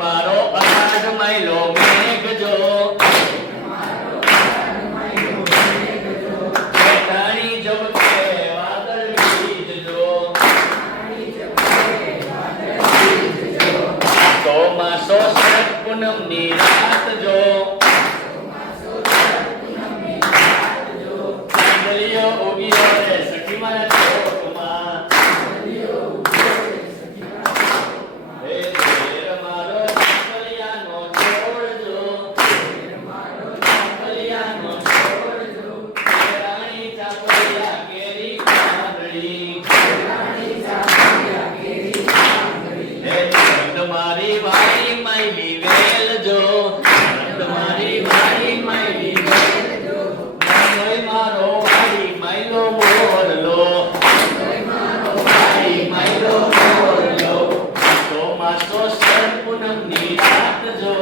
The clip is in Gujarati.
મારો અષાઢ મહિનો મેઘ જો ટાણી ઝબકે વાદળ વીજજો ચોમાસો શરદ પૂનમની રાત જો ચાંદલિયો ઉગ્યો રે સખી મારા ચોકમાં હે તેર મારો ચાંદલિયાનો છોડજો ચાંદલિયાનો છોડજો રાણી ચાંદલિયા કેરી પાંદડી હે તમારી વાળી માયલી વેલજો તમારી વાળી માયલી વેલજો નોય મારો વાળી માયલો મોરલો નોય મારો વાળી માયલો મોરલો ચોમાસો શરદ પૂનમની રાત જો